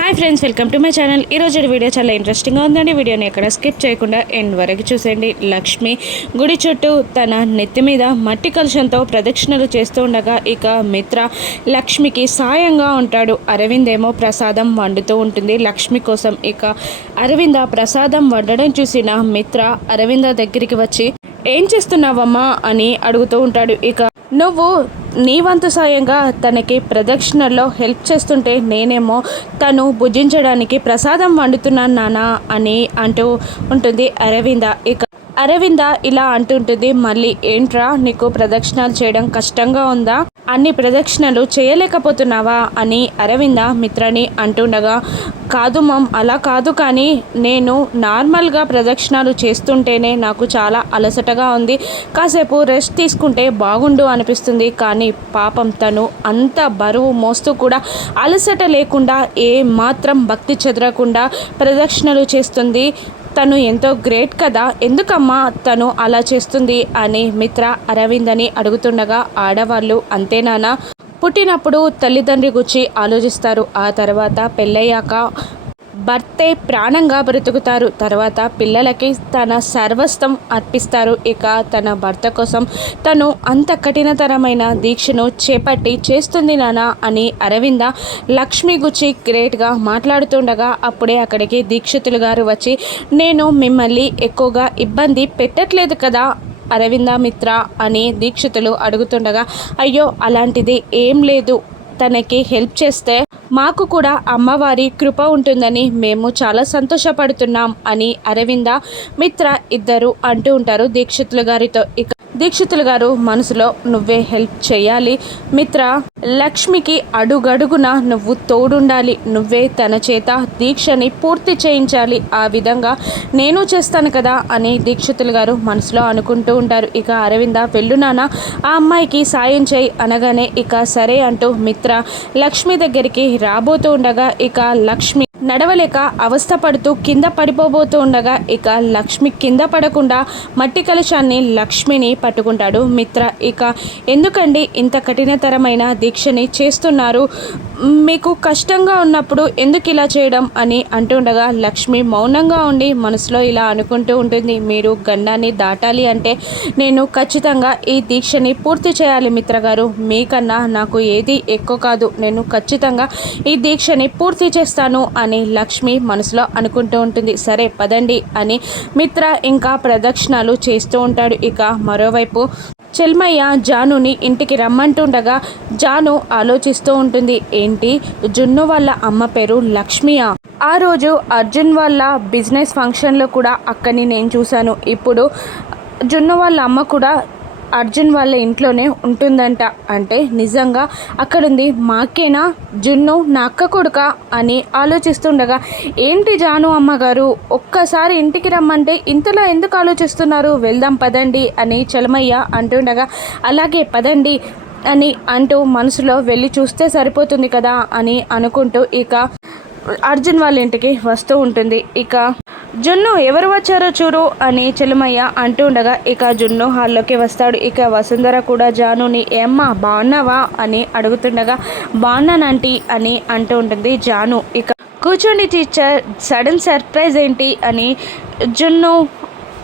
Hi friends welcome to my channel. ఈరోజు video చాలా ఇంట్రెస్టింగ్గా ఉందండి. వీడియోని ఎక్కడ స్కిప్ చేయకుండా ఎండ్ వరకు చూసేయండి. లక్ష్మి గుడి చుట్టూ తన నెత్తి మీద మట్టి కలుషంతో ప్రదక్షిణలు చేస్తూ ఉండగా ఇక మిత్ర లక్ష్మికి సాయంగా ఉంటాడు. అరవింద్ ఏమో ప్రసాదం వండుతూ ఉంటుంది. లక్ష్మి కోసం ఇక అరవింద ప్రసాదం వండడం చూసిన మిత్ర అరవింద దగ్గరికి వచ్చి ఏం చేస్తున్నావమ్మా? అని అడుగుతూ ఉంటాడు. ఇక నువ్వు నీ వంతు సాయంగా తనకి ప్రదక్షిణలో హెల్ప్ చేస్తుంటే నేనేమో తను భుజించడానికి ప్రసాదం వండుతున్నాను నానా అని అంటూ ఉంటుంది అరవింద. ఇక అరవింద ఇలా అంటుంటుంది మళ్ళీ ఏంట్రా? నీకు ప్రదక్షిణాలు చేయడం కష్టంగా ఉందా? అన్ని ప్రదక్షిణలు చేయలేకపోతున్నావా? అని అరవింద మిత్రని అంటుండగా కాదు మమ్ అలా కాదు కానీ నేను నార్మల్గా ప్రదక్షిణాలు చేస్తుంటేనే నాకు చాలా అలసటగా ఉంది. కాసేపు రెస్ట్ తీసుకుంటే బాగుండు అనిపిస్తుంది కానీ పాపం తను అంత బరువు మోస్తూ కూడా అలసట లేకుండా ఏ మాత్రం భక్తి చెదరకుండా ప్రదక్షిణలు చేస్తుంది. తను ఎంతో గ్రేట్ కదా ఎందుకమ్మా తను అలా చేస్తుంది అని మిత్ర అరవింద్ అని అడుగుతుండగా ఆడవాళ్ళు అంతేనానా పుట్టినప్పుడు తల్లిదండ్రి గురించి ఆలోచిస్తారు. ఆ తర్వాత పెళ్ళయ్యాక భర్తే ప్రాణంగా బ్రతుకుతారు. తర్వాత పిల్లలకి తన సర్వస్వం అర్పిస్తారు. ఇక తన భర్త కోసం తను అంత కఠినతరమైన దీక్షను చేపట్టి చేస్తుంది నానా అని అరవింద లక్ష్మి గుచ్చి గ్రేట్గా మాట్లాడుతుండగా అప్పుడే అక్కడికి దీక్షితులు గారు వచ్చి నేను మిమ్మల్ని ఎక్కువగా ఇబ్బంది పెట్టట్లేదు కదా అరవింద మిత్ర అని దీక్షితులు అడుగుతుండగా అయ్యో అలాంటిది ఏం లేదు. తనకి హెల్ప్ చేస్తే మాకు కూడా అమ్మవారి కృప ఉంటుందని మేము చాలా సంతోషపడుతున్నాం అని అరవింద మిత్ర ఇద్దరు అంటూ ఉంటారు. దీక్షితులు గారితో ఇక దీక్షితులు గారు మనసులో నువ్వే హెల్ప్ చేయాలి మిత్ర. లక్ష్మికి అడుగడుగున నువ్వు తోడుండాలి. నువ్వే తన చేత దీక్షని పూర్తి చేయించాలి. ఆ విధంగా నేను చేస్తాను కదా అని దీక్షితులు గారు మనసులో అనుకుంటూ ఉంటారు. ఇక అరవింద వెళ్ళు ఆ అమ్మాయికి సాయం చేయి. అనగానే ఇక సరే అంటూ మిత్ర లక్ష్మి దగ్గరికి రాబోతూ ఉండగా ఇక లక్ష్మి నడవలేక అవస్థపడుతూ కింద పడిపోబోతూ ఉండగా ఇక లక్ష్మి కింద పడకుండా మట్టి కలశాన్ని లక్ష్మిని పట్టుకుంటాడు మిత్ర. ఇక ఎందుకండి ఇంత కఠినతరమైన దీక్షని చేస్తున్నారు? మీకు కష్టంగా ఉన్నప్పుడు ఎందుకు ఇలా చేయడం అని అంటుండగా లక్ష్మి మౌనంగా ఉండి మనసులో ఇలా అనుకుంటూ ఉంటుంది. మీరు గండాన్ని దాటాలి అంటే నేను ఖచ్చితంగా ఈ దీక్షని పూర్తి చేయాలి మిత్రగారు మీకన్నా నాకు ఏది ఎక్కువ కాదు. నేను ఖచ్చితంగా ఈ దీక్షని పూర్తి చేస్తాను అని లక్ష్మి మనసులో అనుకుంటూ ఉంటుంది. సరే పదండి అని మిత్ర ఇంకా ప్రదక్షిణాలు చేస్తూ ఉంటాడు. ఇక మరోవైపు చెల్మయ్య జానుని ఇంటికి రమ్మంటుండగా జాను ఆలోచిస్తూ ఉంటుంది. ఏంటి? జున్ను వాళ్ళ అమ్మ పేరు లక్ష్మియా? ఆ రోజు అర్జున్ వాళ్ళ బిజినెస్ ఫంక్షన్లో కూడా అక్కని నేను చూశాను. ఇప్పుడు జున్ను వాళ్ళ అమ్మ కూడా అర్జున్ వాళ్ళ ఇంట్లోనే ఉంటుందంట. అంటే నిజంగా అక్కడుంది మాకేనా? జున్ను నా అక్క కొడుక అని ఆలోచిస్తుండగా ఏంటి జాను అమ్మగారు? ఒక్కసారి ఇంటికి రమ్మంటే ఇంతలా ఎందుకు ఆలోచిస్తున్నారు? వెళ్దాం పదండి అని చలమయ్య అంటుండగా అలాగే పదండి అని అంటూ మనసులో వెళ్ళి చూస్తే సరిపోతుంది కదా అని అనుకుంటూ ఇక అర్జున్ వాళ్ళ ఇంటికి వస్తూ ఉంటుంది. ఇక జున్ను ఎవరు వచ్చారో చూడు అని చెలుమయ్య అంటూ ఉండగా ఇక జున్ను హాల్లోకి వస్తాడు. ఇక వసుంధర కూడా జానుని ఏమ్మా బాగున్నావా అని అడుగుతుండగా బాగున్నానంటీ అని అంటూ ఉంటుంది జాను. ఇక కూర్చోండి టీచర్ సడన్ సర్ప్రైజ్ ఏంటి అని జున్ను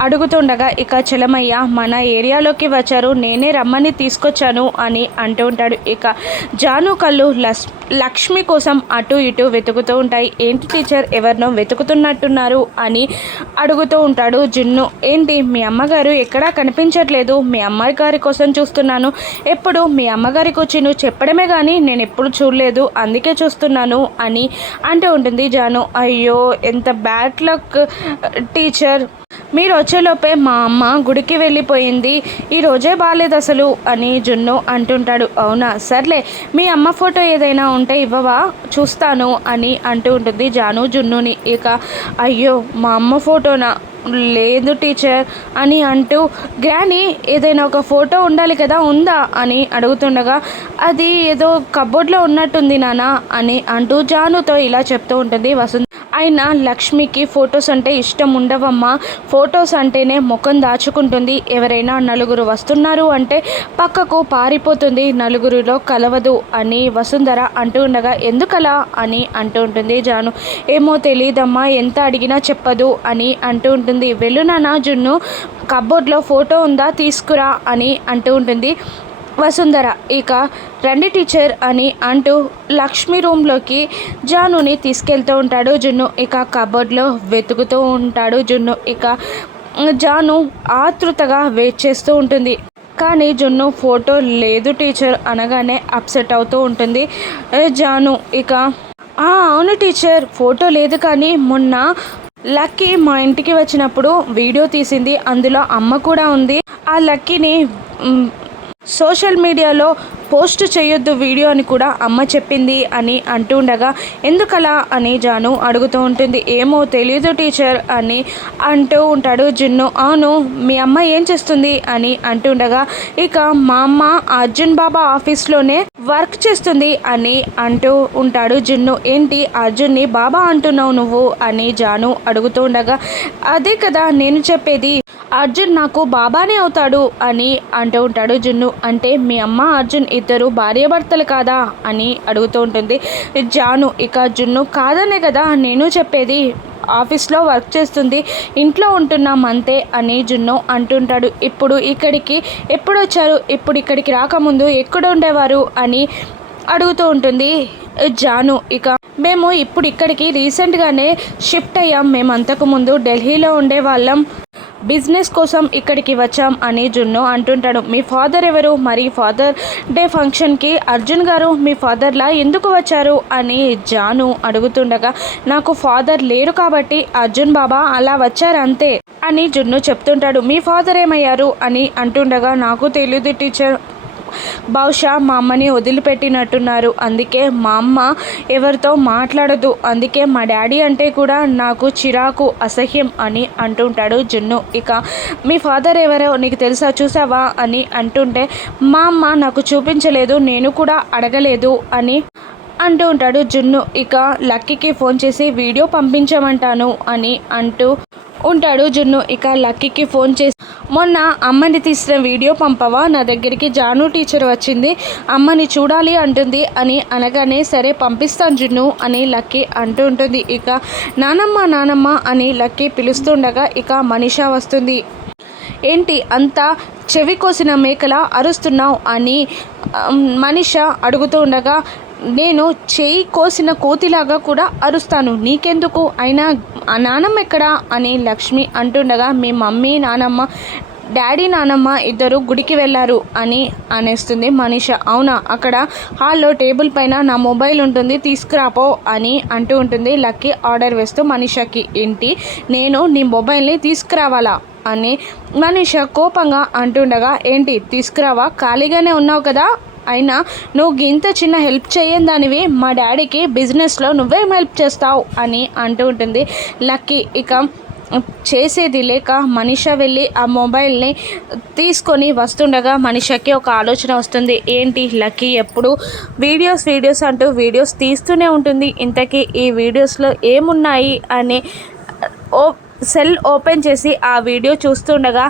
అడుగుతుండగా ఇక చలమయ్య మన ఏరియాలోకి వచ్చారు నేనే రమ్మని తీసుకొచ్చాను అని అంటూ ఉంటాడు. ఇక జాను కళ్ళు లక్ష్మి కోసం అటు ఇటు వెతుకుతూ ఉంటాయి. ఏంటి టీచర్ ఎవరినో వెతుకుతున్నట్టున్నారు అని అడుగుతూ ఉంటాడు జున్ను. ఏంటి మీ అమ్మగారు ఎక్కడా కనిపించట్లేదు. మీ అమ్మగారి కోసం చూస్తున్నాను. ఎప్పుడు మీ అమ్మగారికి వచ్చి నువ్వు చెప్పడమే కానీ నేను ఎప్పుడు చూడలేదు. అందుకే చూస్తున్నాను అని అంటూ ఉంటుంది జాను. అయ్యో ఎంత బ్యాడ్ లక్ టీచర్. మీరు వచ్చేలోపే మా అమ్మ గుడికి వెళ్ళిపోయింది. ఈ రోజే బాగాలేదు అసలు అని జున్ను అంటుంటాడు. అవునా? సర్లే మీ అమ్మ ఫోటో ఏదైనా ఉంటే ఇవ్వవా? చూస్తాను అని అంటూ ఉంటుంది జాను జున్నుని. ఇక అయ్యో మా అమ్మ ఫోటోనా? లేదు టీచర్ అని అంటూ గ్రాని ఏదైనా ఒక ఫోటో ఉండాలి కదా ఉందా? అని అడుగుతుండగా అది ఏదో కబోర్డ్లో ఉన్నట్టుంది నాన్న అని అంటూ జానుతో ఇలా చెప్తూ ఉంటుంది. వసుంధ అయినా లక్ష్మికి ఫొటోస్ అంటే ఇష్టం ఉండవమ్మా. ఫొటోస్ అంటేనే ముఖం దాచుకుంటుంది. ఎవరైనా నలుగురు వస్తున్నారు అంటే పక్కకు పారిపోతుంది. నలుగురిలో కలవదు అని వసుంధర అంటూ ఉండగా ఎందుకలా? అని అంటూ ఉంటుంది జాను. ఏమో తెలియదమ్మా ఎంత అడిగినా చెప్పదు అని అంటూ ఉంటుంది. వెళ్ళు నాన్న జున్ను కబోర్డ్లో ఫోటో ఉందా? తీసుకురా అని అంటూ ఉంటుంది. వసుంధర. ఇక రండి టీచర్ అని అంటూ లక్ష్మి రూమ్లోకి జానుని తీసుకెళ్తూ ఉంటాడు జున్ను. ఇక కబోర్డ్లో వెతుకుతూ ఉంటాడు జున్ను. ఇక జాను ఆతృతగా వెయిట్ చేస్తూ ఉంటుంది. కానీ జున్ను ఫోటో లేదు టీచర్ అనగానే అప్సెట్ అవుతూ ఉంటుంది. జాను ఇక అవును టీచర్ ఫోటో లేదు కానీ మొన్న లక్కీ మా ఇంటికి వచ్చినప్పుడు వీడియో తీసింది. అందులో అమ్మ కూడా ఉంది. ఆ లక్కీని సోషల్ మీడియాలో పోస్ట్ చేయొద్దు వీడియో అని కూడా అమ్మ చెప్పింది అని అంటూ ఉండగా ఎందుకలా? అని జాను అడుగుతూ ఉంటుంది. ఏమో తెలియదు టీచర్ అని అంటూ ఉంటాడు జున్ను. అవును మీ అమ్మ ఏం చేస్తుంది? అని అంటూ ఉండగా ఇక మా అమ్మ అర్జున్ బాబా ఆఫీస్లోనే వర్క్ చేస్తుంది అని అంటూ ఉంటాడు జున్ను. ఏంటి అర్జున్ని బాబా అంటున్నావు నువ్వు? అని జాను అడుగుతూ ఉండగా అదే కదా నేను చెప్పేది. అర్జున్ నాకు బాబానే అవుతాడు అని అంటూ ఉంటాడు జున్ను. అంటే మీ అమ్మ అర్జున్ ఇద్దరు భార్యాభర్తలు కాదా అని అడుగుతూ ఉంటుంది. జాను ఇక జున్ను కాదనే కదా నేను చెప్పేది. ఆఫీస్లో వర్క్ చేస్తుంది. ఇంట్లో ఉంటున్నాం అంతే అని జున్ను అంటుంటాడు. ఇప్పుడు ఇక్కడికి ఎప్పుడు వచ్చారు? ఇప్పుడు ఇక్కడికి రాకముందు ఎక్కడ ఉండేవారు? అని అడుగుతూ ఉంటుంది జాను. ఇక మేము ఇప్పుడు ఇక్కడికి రీసెంట్గానే షిఫ్ట్ అయ్యాం. మేము అంతకుముందు ఢిల్లీలో ఉండేవాళ్ళం బిజినెస్ కోసం ఇక్కడికి వచ్చాం అని జున్ను అంటుంటాడు. మీ ఫాదర్ ఎవరు? మరి ఫాదర్ డే ఫంక్షన్కి అర్జున్ గారు మీ ఫాదర్లా ఎందుకు వచ్చారు? అని జాను అడుగుతుండగా నాకు ఫాదర్ లేరు కాబట్టి అర్జున్ బాబా అలా వచ్చారు అంతే అని జున్ను చెప్తుంటాడు. మీ ఫాదర్ ఏమయ్యారు? అని అంటుండగా నాకు తెలియదు టీచర్. బహుశా మా అమ్మని వదిలిపెట్టినట్టున్నారు. అందుకే మా అమ్మ ఎవరితో మాట్లాడదు. అందుకే మా డాడీ అంటే కూడా నాకు చిరాకు అసహ్యం అని అంటుంటాడు జున్ను. ఇక మీ ఫాదర్ ఎవరో నీకు తెలుసా చూసావా అని అంటుంటే మా అమ్మ నాకు చూపించలేదు నేను కూడా అడగలేదు అని అంటూ ఉంటాడు జున్ను. ఇక లక్కీకి ఫోన్ చేసి వీడియో పంపించమంటాను అని అంటూ ఉంటాడు జున్ను. ఇక లక్కీకి ఫోన్ చేసి మొన్న అమ్మని తీసిన వీడియో పంపవా? నా దగ్గరికి జాను టీచర్ వచ్చింది. అమ్మని చూడాలి అంటుంది అని అనగానే సరే పంపిస్తాను జున్ను అని లక్కీ అంటూ ఉంటుంది. ఇక నానమ్మ నానమ్మ అని లక్కీ పిలుస్తుండగా ఇక మనిషా వస్తుంది. ఏంటి? అంత చెవి కోసిన మేకలా అరుస్తున్నావు? అని మనిష అడుగుతూ ఉండగా నేను చేయి కోసిన కోతిలాగా కూడా అరుస్తాను. నీకెందుకు? అయినా ఆ నానమ్మ ఎక్కడా? అని లక్ష్మి అంటుండగా మీ మమ్మీ నానమ్మ డాడీ నానమ్మ ఇద్దరు గుడికి వెళ్ళారు అని అనేస్తుంది మనీష. అవునా? అక్కడ హాల్లో టేబుల్ పైన నా మొబైల్ ఉంటుంది తీసుకురాపో అని అంటూ ఉంటుంది లక్కీ ఆర్డర్ వేస్తూ మనీషకి. ఏంటి? నేను నీ మొబైల్ని తీసుకురావాలా? అని మనీష కోపంగా అంటుండగా ఏంటి? తీసుకురావా? ఖాళీగానే ఉన్నావు కదా? అయినా నువ్వు ఇంత చిన్న హెల్ప్ చేయని దానివి మా డాడీకి బిజినెస్లో నువ్వేం హెల్ప్ చేస్తావు అని అంటూ ఉంటుంది. లక్కీ ఇక చేసేది లేక మనిష వెళ్ళి ఆ మొబైల్ని తీసుకొని వస్తుండగా మనిషకి ఒక ఆలోచన వస్తుంది. ఏంటి లక్కీ ఎప్పుడు వీడియోస్ వీడియోస్ అంటూ వీడియోస్ తీస్తూనే ఉంటుంది. ఇంతకీ ఈ వీడియోస్లో ఏమున్నాయి? అని ఓ సెల్ ఓపెన్ చేసి ఆ వీడియో చూస్తుండగా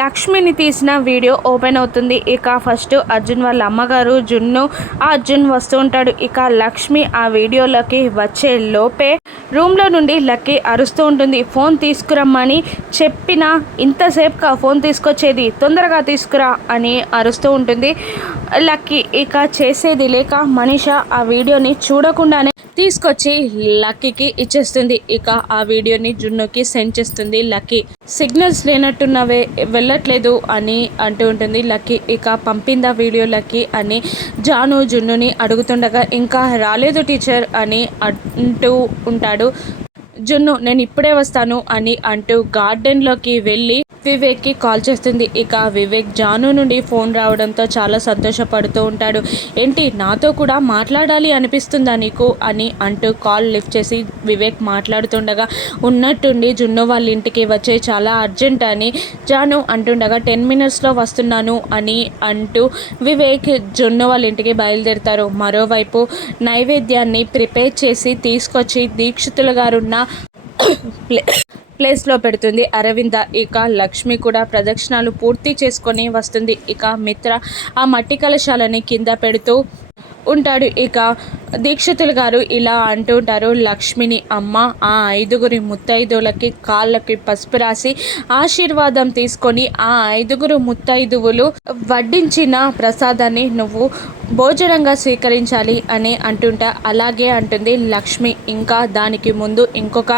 లక్ష్మిని తీసిన వీడియో ఓపెన్ అవుతుంది. ఇక ఫస్ట్ అర్జున్ వాళ్ళ అమ్మగారు జున్ను ఆ అర్జున్ వస్తూ ఉంటాడు. ఇక లక్ష్మి ఆ వీడియోలోకి వచ్చే లోపే రూమ్లో నుండి లక్కీ అరుస్తూ ఉంటుంది. ఫోన్ తీసుకురమ్మని చెప్పిన ఇంతసేపుగా ఫోన్ తీసుకొచ్చేది తొందరగా తీసుకురా అని అరుస్తూ ఉంటుంది. లక్కీ ఇక చేసేది లేక మనిష ఆ వీడియోని చూడకుండానే తీసుకొచ్చి లక్కీకి ఇచ్చేస్తుంది. ఇక ఆ వీడియోని జున్నుకి సెండ్ చేస్తుంది లక్కీ. సిగ్నల్స్ లేనట్టున్నవే వెళ్ళట్లేదు అని అంటూ ఉంటుంది లక్కీ. ఇక పంపిందా వీడియో లక్కీ అని జాను జున్నుని అడుగుతుండగా ఇంకా రాలేదు టీచర్ అని అంటూ ఉంటాడు. జున్ను నేను ఇప్పుడే వస్తాను అని అంటూ గార్డెన్లోకి వెళ్ళి వివేక్కి కాల్ చేస్తుంది. ఇక వివేక్ జాను నుండి ఫోన్ రావడంతో చాలా సంతోషపడుతూ ఉంటాడు. ఏంటి నాతో కూడా మాట్లాడాలి అనిపిస్తుందా నీకు? అని అంటూ కాల్ లిఫ్ట్ చేసి వివేక్ మాట్లాడుతుండగా ఉన్నట్టుండి జున్ను వాళ్ళ ఇంటికి వచ్చే చాలా అర్జెంట్ అని జాను అంటుండగా టెన్ మినిట్స్లో వస్తున్నాను అని అంటూ వివేక్ జున్ను వాళ్ళ ఇంటికి బయలుదేరుతారు. మరోవైపు నైవేద్యాన్ని ప్రిపేర్ చేసి తీసుకొచ్చి దీక్షితులు గారున్న ప్లే ప్లేస్లో పెడుతుంది. అరవింద ఇక లక్ష్మి కూడా ప్రదక్షిణాలు పూర్తి చేసుకొని వస్తుంది. ఇక మిత్ర ఆ మట్టి కలశాలని కింద పెడుతూ ఉంటాడు. ఇక దీక్షితులు గారు ఇలా అంటూ ఉంటారు లక్ష్మిని అమ్మ ఆ ఐదుగురి ముత్తైదువులకి కాళ్ళకి పసుపు రాసి ఆశీర్వాదం తీసుకొని ఆ ఐదుగురు ముత్తైదువులు వడ్డించిన ప్రసాదాన్ని నువ్వు భోజనంగా స్వీకరించాలి అని అంటుంటా. అలాగే అంటుంది లక్ష్మి. ఇంకా దానికి ముందు ఇంకొక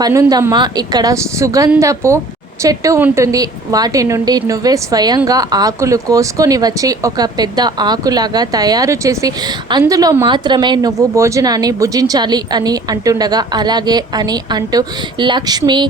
పనుందమ్మ ఇక్కడ సుగంధపు చెట్టు ఉంటుంది. వాటి నుండి నువ్వే స్వయంగా ఆకులు కోసుకొని వచ్చి ఒక పెద్ద ఆకులాగా తయారు చేసి అందులో మాత్రమే నువ్వు భోజనాన్ని భుజించాలి అని అంటుండగా అలాగే అని అంటూ లక్ష్మి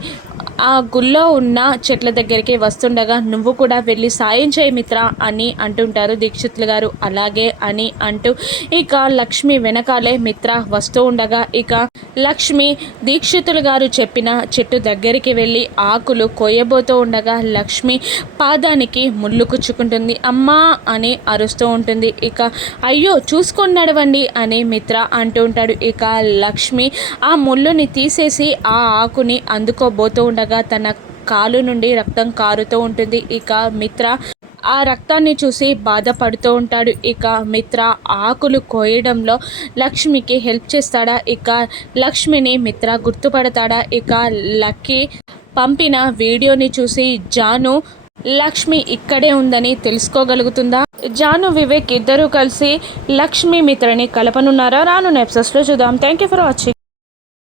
ఆ గుళ్ళో ఉన్న చెట్ల దగ్గరికి వస్తుండగా నువ్వు కూడా వెళ్ళి సాయం చేయి మిత్ర అని అంటుంటారు దీక్షితులు గారు. అలాగే అని అంటూ ఇక లక్ష్మి వెనకాలే మిత్ర వస్తూ ఉండగా ఇక లక్ష్మి దీక్షితులు గారు చెప్పిన చెట్టు దగ్గరికి వెళ్ళి ఆకులు కొయ్యబోతూ ఉండగా లక్ష్మి పాదానికి ముళ్ళు కుచ్చుకుంటుంది. అమ్మా అని అరుస్తూ ఉంటుంది. ఇక అయ్యో చూసుకొని నడవండి అని మిత్ర అంటూ ఉంటాడు. ఇక లక్ష్మి ఆ ముళ్ళుని తీసేసి ఆ ఆకుని అందుకోబోతూ ఉండగా తన కాలు నుండి రక్తం కారుతూ ఉంటుంది. ఇక మిత్ర ఆ రక్తాన్ని చూసి బాధపడుతూ ఉంటాడు. ఇక మిత్ర ఆకులు కోయడంలో లక్ష్మికి హెల్ప్ చేస్తాడా? ఇక లక్ష్మిని మిత్ర గుర్తుపడతాడా? ఇక లక్కీ పంపిన వీడియోని చూసి జాను లక్ష్మి ఇక్కడే ఉందని తెలుసుకోగలుగుతుందా? జాను వివేక్ ఇద్దరూ కలిసి లక్ష్మి మిత్రని కలపనున్నారా? రాను ఎపిసోడ్స్లో చూద్దాం. Thank you for watching